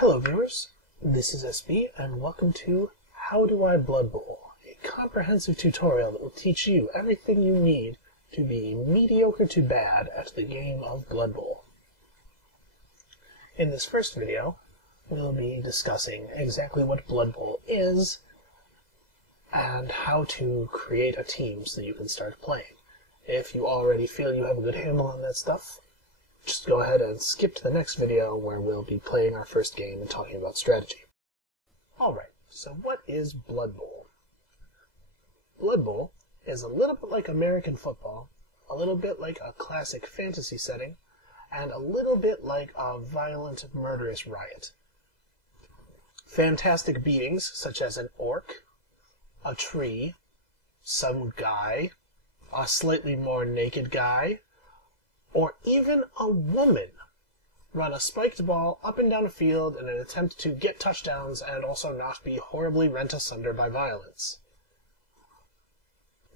Hello viewers, this is SB and welcome to How Do I Blood Bowl, a comprehensive tutorial that will teach you everything you need to be mediocre to bad at the game of Blood Bowl. In this first video, we'll be discussing exactly what Blood Bowl is and how to create a team so that you can start playing. If you already feel you have a good handle on that stuff, just go ahead and skip to the next video where we'll be playing our first game and talking about strategy. Alright, so what is Blood Bowl? Blood Bowl is a little bit like American football, a little bit like a classic fantasy setting, and a little bit like a violent, murderous riot. Fantastic beings such as an orc, a tree, some guy, a slightly more naked guy, or even a woman run a spiked ball up and down a field in an attempt to get touchdowns and also not be horribly rent asunder by violence.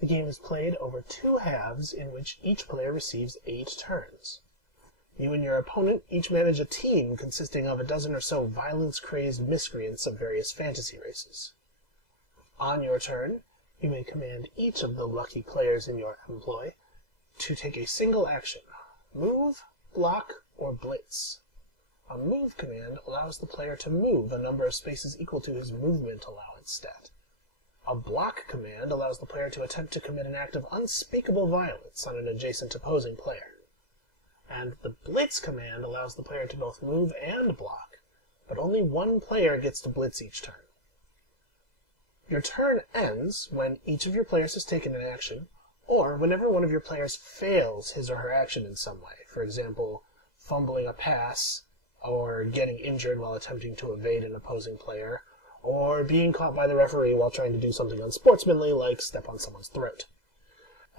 The game is played over 2 halves in which each player receives 8 turns. You and your opponent each manage a team consisting of a dozen or so violence-crazed miscreants of various fantasy races. On your turn, you may command each of the lucky players in your employ to take a single action: move, block, or blitz. A move command allows the player to move a number of spaces equal to his movement allowance stat. A block command allows the player to attempt to commit an act of unspeakable violence on an adjacent opposing player. And the blitz command allows the player to both move and block, but only one player gets to blitz each turn. Your turn ends when each of your players has taken an action, or whenever one of your players fails his or her action in some way, for example, fumbling a pass, or getting injured while attempting to evade an opposing player, or being caught by the referee while trying to do something unsportsmanly like step on someone's throat.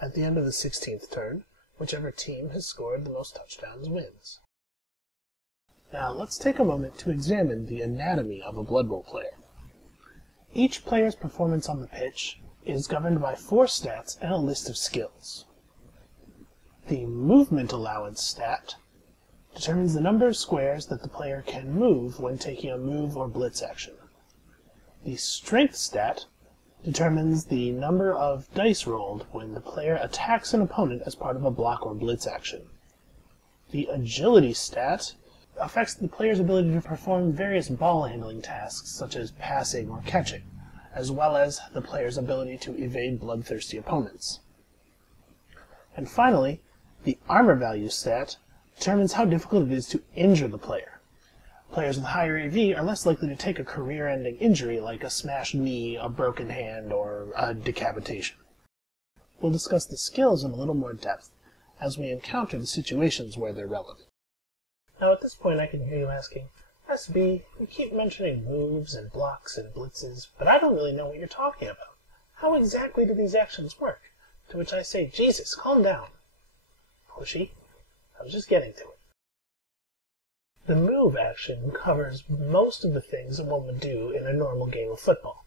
At the end of the 16th turn, whichever team has scored the most touchdowns wins. Now let's take a moment to examine the anatomy of a Blood Bowl player. Each player's performance on the pitch is governed by 4 stats and a list of skills. The movement allowance stat determines the number of squares that the player can move when taking a move or blitz action. The strength stat determines the number of dice rolled when the player attacks an opponent as part of a block or blitz action. The agility stat affects the player's ability to perform various ball handling tasks such as passing or catching, as well as the player's ability to evade bloodthirsty opponents. And finally, the armor value stat determines how difficult it is to injure the player. Players with higher AV are less likely to take a career-ending injury like a smashed knee, a broken hand, or a decapitation. We'll discuss the skills in a little more depth as we encounter the situations where they're relevant. Now at this point I can hear you asking, SB, you keep mentioning moves and blocks and blitzes, but I don't really know what you're talking about. How exactly do these actions work? To which I say, Jesus, calm down. Pushy, I was just getting to it. The move action covers most of the things that one would do in a normal game of football.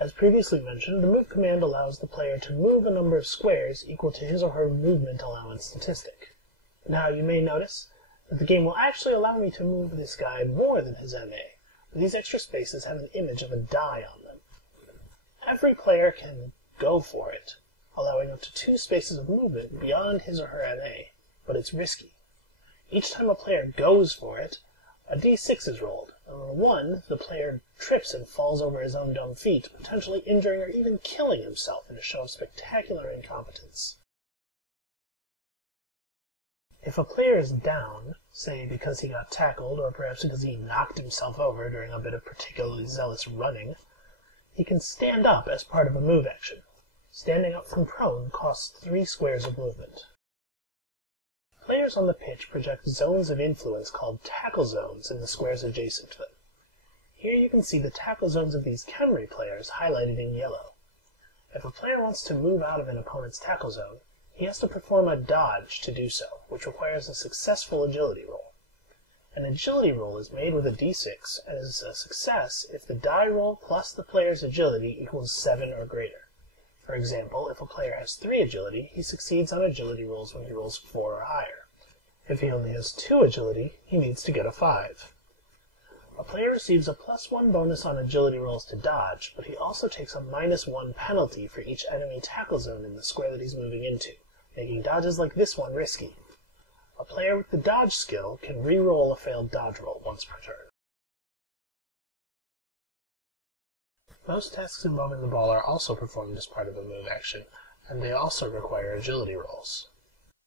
As previously mentioned, the move command allows the player to move a number of squares equal to his or her movement allowance statistic. Now you may notice that the game will actually allow me to move this guy more than his MA, but these extra spaces have an image of a die on them. Every player can go for it, allowing up to 2 spaces of movement beyond his or her MA, but it's risky. Each time a player goes for it, a d6 is rolled, and on a 1, the player trips and falls over his own dumb feet, potentially injuring or even killing himself in a show of spectacular incompetence. If a player is down, say because he got tackled or perhaps because he knocked himself over during a bit of particularly zealous running, he can stand up as part of a move action. Standing up from prone costs 3 squares of movement. Players on the pitch project zones of influence called tackle zones in the squares adjacent to them. Here you can see the tackle zones of these Khemri players highlighted in yellow. If a player wants to move out of an opponent's tackle zone, he has to perform a dodge to do so, which requires a successful agility roll. An agility roll is made with a d6 and is a success if the die roll plus the player's agility equals 7 or greater. For example, if a player has 3 agility, he succeeds on agility rolls when he rolls 4 or higher. If he only has 2 agility, he needs to get a 5. A player receives a +1 bonus on agility rolls to dodge, but he also takes a -1 penalty for each enemy tackle zone in the square that he's moving into, making dodges like this one risky. A player with the dodge skill can re-roll a failed dodge roll once per turn. Most tasks involving the ball are also performed as part of a move action, and they also require agility rolls.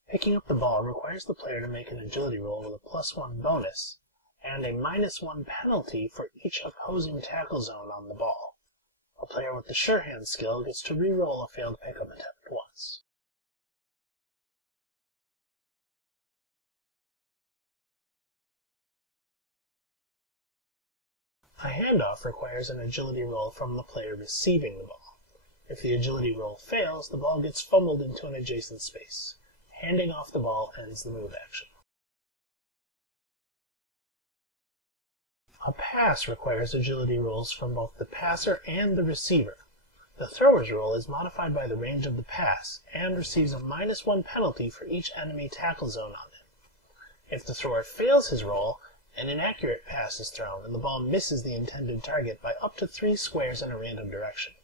Picking up the ball requires the player to make an agility roll with a +1 bonus, and a -1 penalty for each opposing tackle zone on the ball. A player with the sure hand skill gets to re-roll a failed pickup attempt once. A handoff requires an agility roll from the player receiving the ball. If the agility roll fails, the ball gets fumbled into an adjacent space. Handing off the ball ends the move action. A pass requires agility rolls from both the passer and the receiver. The thrower's roll is modified by the range of the pass and receives a -1 penalty for each enemy tackle zone on it. If the thrower fails his roll, an inaccurate pass is thrown and the ball misses the intended target by up to 3 squares in a random direction.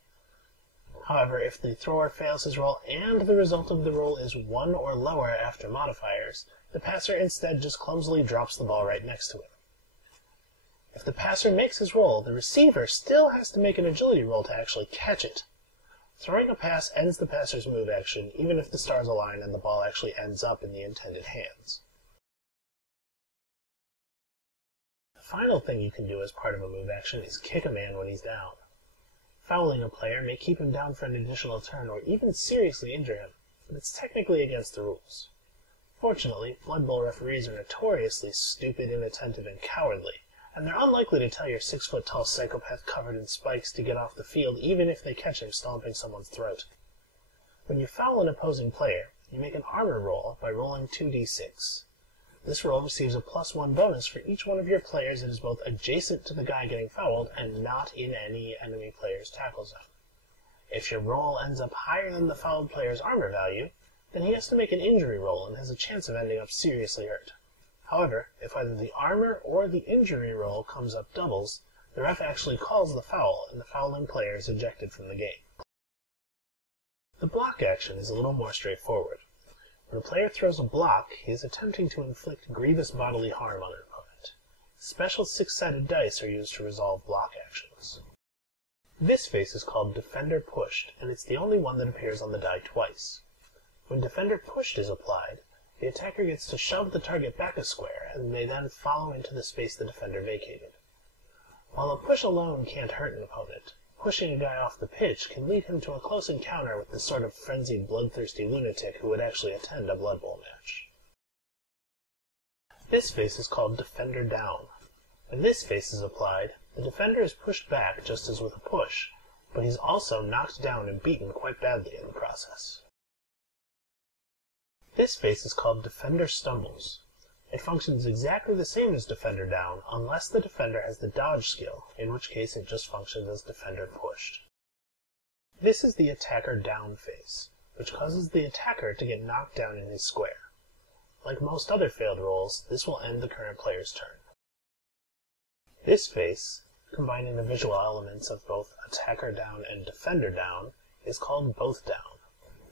However, if the thrower fails his roll and the result of the roll is 1 or lower after modifiers, the passer instead just clumsily drops the ball right next to him. If the passer makes his roll, the receiver still has to make an agility roll to actually catch it. Throwing a pass ends the passer's move action, even if the stars align and the ball actually ends up in the intended hands. The final thing you can do as part of a move action is kick a man when he's down. Fouling a player may keep him down for an additional turn or even seriously injure him, but it's technically against the rules. Fortunately, Blood Bowl referees are notoriously stupid, inattentive, and cowardly, and they're unlikely to tell your 6-foot-tall psychopath covered in spikes to get off the field even if they catch him stomping someone's throat. When you foul an opposing player, you make an armor roll by rolling 2d6. This roll receives a +1 bonus for each one of your players that is both adjacent to the guy getting fouled and not in any enemy player's tackle zone. If your roll ends up higher than the fouled player's armor value, then he has to make an injury roll and has a chance of ending up seriously hurt. However, if either the armor or the injury roll comes up doubles, the ref actually calls the foul and the fouling player is ejected from the game. The block action is a little more straightforward. When a player throws a block, he is attempting to inflict grievous bodily harm on an opponent. Special 6-sided dice are used to resolve block actions. This face is called Defender Pushed, and it's the only one that appears on the die twice. When Defender Pushed is applied, the attacker gets to shove the target back a square, and may then follow into the space the defender vacated. While a push alone can't hurt an opponent, pushing a guy off the pitch can lead him to a close encounter with the sort of frenzied, bloodthirsty lunatic who would actually attend a Blood Bowl match. This face is called Defender Down. When this face is applied, the defender is pushed back just as with a push, but he's also knocked down and beaten quite badly in the process. This face is called Defender Stumbles. It functions exactly the same as Defender Down, unless the defender has the dodge skill, in which case it just functions as Defender Pushed. This is the Attacker Down face, which causes the attacker to get knocked down in his square. Like most other failed rolls, this will end the current player's turn. This face, combining the visual elements of both Attacker Down and Defender Down, is called Both Down.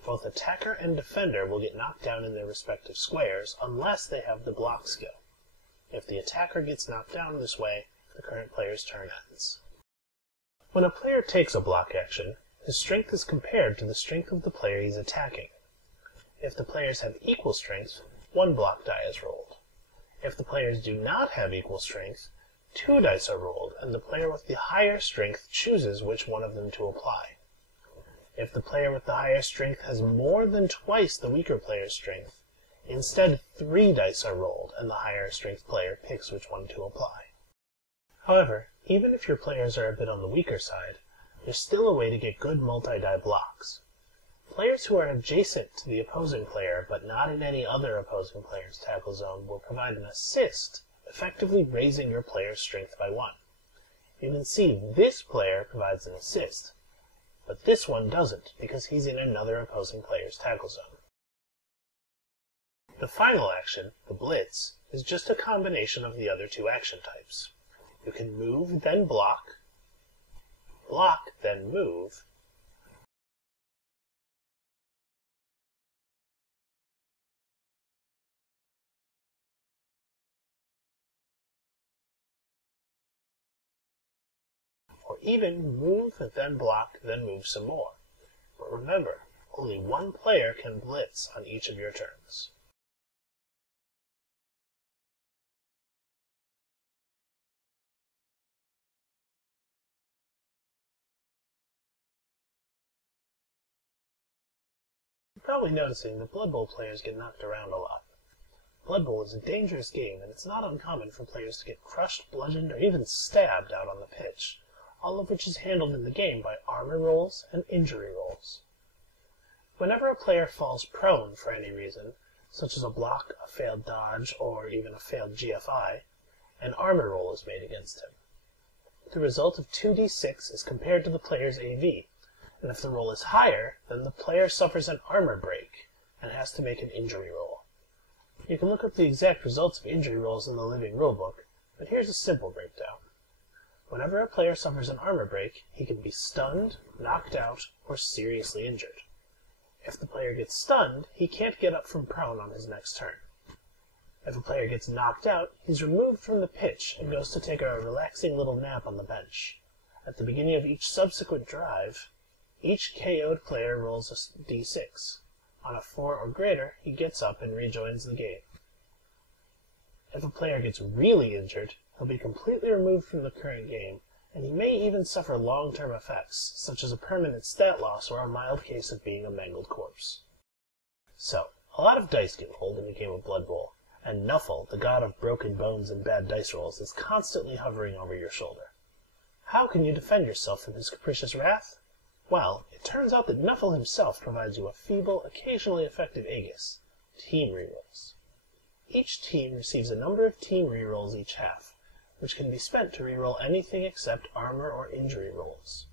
Both attacker and defender will get knocked down in their respective squares unless they have the block skill. If the attacker gets knocked down this way, the current player's turn ends. When a player takes a block action, his strength is compared to the strength of the player he's attacking. If the players have equal strength, 1 block die is rolled. If the players do not have equal strength, 2 dice are rolled, and the player with the higher strength chooses which one of them to apply. If the player with the higher strength has more than twice the weaker player's strength, instead 3 dice are rolled, and the higher strength player picks which one to apply. However, even if your players are a bit on the weaker side, there's still a way to get good multi-die blocks. Players who are adjacent to the opposing player, but not in any other opposing player's tackle zone, will provide an assist, effectively raising your player's strength by 1. You can see this player provides an assist, but this one doesn't, because he's in another opposing player's tackle zone. The final action, the Blitz, is just a combination of the other 2 action types. You can move, then block, block, then move, or even move, then block, then move some more. But remember, only one player can blitz on each of your turns. You're probably noticing that Blood Bowl players get knocked around a lot. Blood Bowl is a dangerous game, and it's not uncommon for players to get crushed, bludgeoned, or even stabbed out on the pitch, all of which is handled in the game by armor rolls and injury rolls. Whenever a player falls prone for any reason, such as a block, a failed dodge, or even a failed GFI, an armor roll is made against him. The result of 2d6 is compared to the player's AV, and if the roll is higher, then the player suffers an armor break and has to make an injury roll. You can look up the exact results of injury rolls in the Living Rulebook, but here's a simple breakdown. Whenever a player suffers an armor break, he can be stunned, knocked out, or seriously injured. If the player gets stunned, he can't get up from prone on his next turn. If a player gets knocked out, he's removed from the pitch and goes to take a relaxing little nap on the bench. At the beginning of each subsequent drive, each KO'd player rolls a d6. On a 4 or greater, he gets up and rejoins the game. If a player gets really injured, he'll be completely removed from the current game, and he may even suffer long-term effects, such as a permanent stat loss or a mild case of being a mangled corpse. So, a lot of dice get rolled in a game of Blood Bowl, and Nuffle, the god of broken bones and bad dice rolls, is constantly hovering over your shoulder. How can you defend yourself from his capricious wrath? Well, it turns out that Nuffle himself provides you a feeble, occasionally effective Aegis, team rerolls. Each team receives a number of team rerolls each half, which can be spent to reroll anything except armor or injury rolls.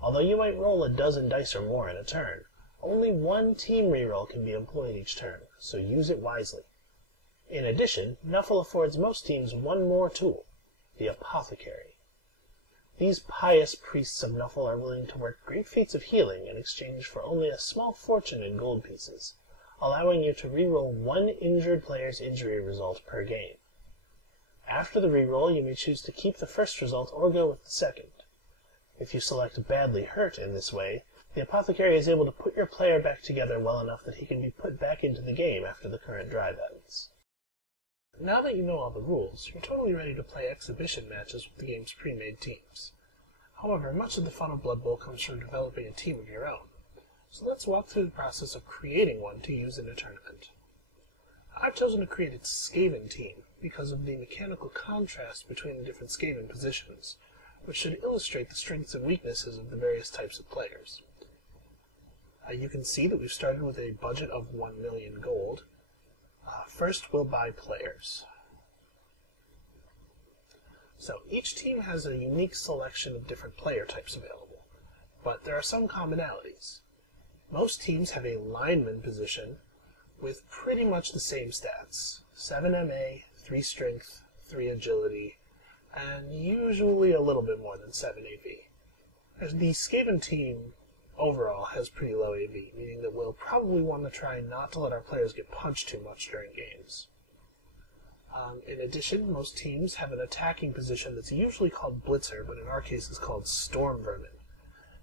Although you might roll a dozen dice or more in a turn, only one team reroll can be employed each turn, so use it wisely. In addition, Nuffle affords most teams one more tool, the Apothecary. These pious priests of Nuffle are willing to work great feats of healing in exchange for only a small fortune in gold pieces, allowing you to reroll one injured player's injury result per game. After the reroll, you may choose to keep the first result or go with the second. If you select badly hurt in this way, the Apothecary is able to put your player back together well enough that he can be put back into the game after the current drive ends. Now that you know all the rules, you're totally ready to play exhibition matches with the game's pre-made teams. However, much of the fun of Blood Bowl comes from developing a team of your own. So let's walk through the process of creating one to use in a tournament. I've chosen to create a Skaven team because of the mechanical contrast between the different Skaven positions, which should illustrate the strengths and weaknesses of the various types of players. You can see that we've started with a budget of 1 million gold. First, we'll buy players. So each team has a unique selection of different player types available, but there are some commonalities. Most teams have a lineman position with pretty much the same stats: 7 MA, 3 strength, 3 agility, and usually a little bit more than 7 AV. The Skaven team overall has pretty low AV, meaning that we'll probably want to try not to let our players get punched too much during games. In addition, most teams have an attacking position that's usually called Blitzer, but in our case is called Storm Vermin.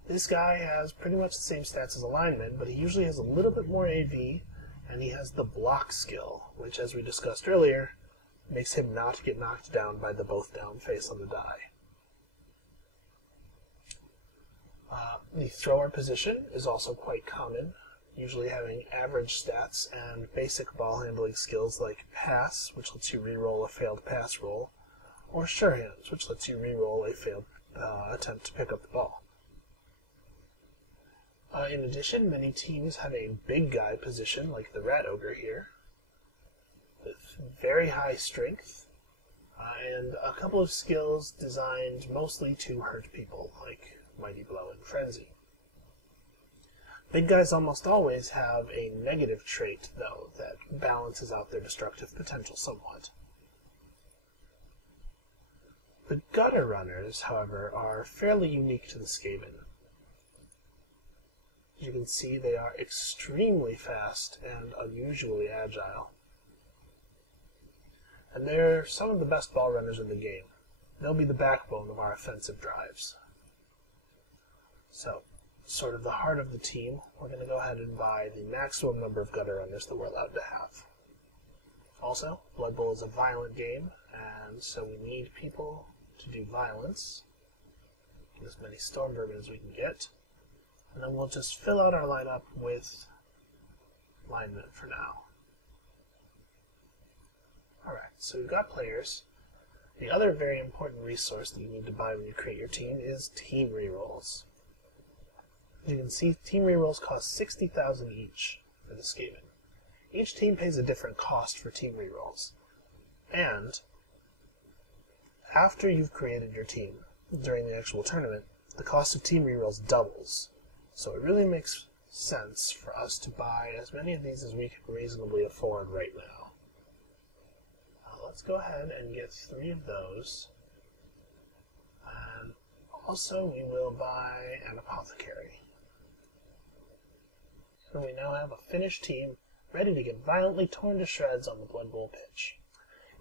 This guy has pretty much the same stats as a lineman, but he usually has a little bit more AV, and he has the block skill, which, as we discussed earlier, makes him not get knocked down by the both down face on the die. The thrower position is also quite common, usually having average stats and basic ball handling skills like Pass, which lets you reroll a failed pass roll, or Sure Hands, which lets you reroll a failed attempt to pick up the ball. In addition, many teams have a big guy position, like the Rat Ogre here, with very high strength, and a couple of skills designed mostly to hurt people, like Mighty Blow and Frenzy. Big guys almost always have a negative trait, though, that balances out their destructive potential somewhat. The Gutter Runners, however, are fairly unique to the Skaven. As you can see, they are extremely fast and unusually agile. And they're some of the best ball runners in the game. They'll be the backbone of our offensive drives. So, sort of the heart of the team, we're going to go ahead and buy the maximum number of Gutter Runners that we're allowed to have. Also, Blood Bowl is a violent game, and so we need people to do violence. Get as many Storm Vermin as we can get. And then we'll just fill out our lineup with linemen for now. Alright, so we've got players. The other very important resource that you need to buy when you create your team is team rerolls. As you can see, team rerolls cost 60,000 each for the Skaven. Each team pays a different cost for team rerolls. And after you've created your team during the actual tournament, the cost of team rerolls doubles. So it really makes sense for us to buy as many of these as we can reasonably afford right now. Let's go ahead and get 3 of those. And also we will buy an apothecary. And we now have a finished team ready to get violently torn to shreds on the Blood Bowl pitch.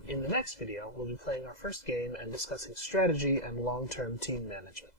In the next video, we'll be playing our first game and discussing strategy and long-term team management.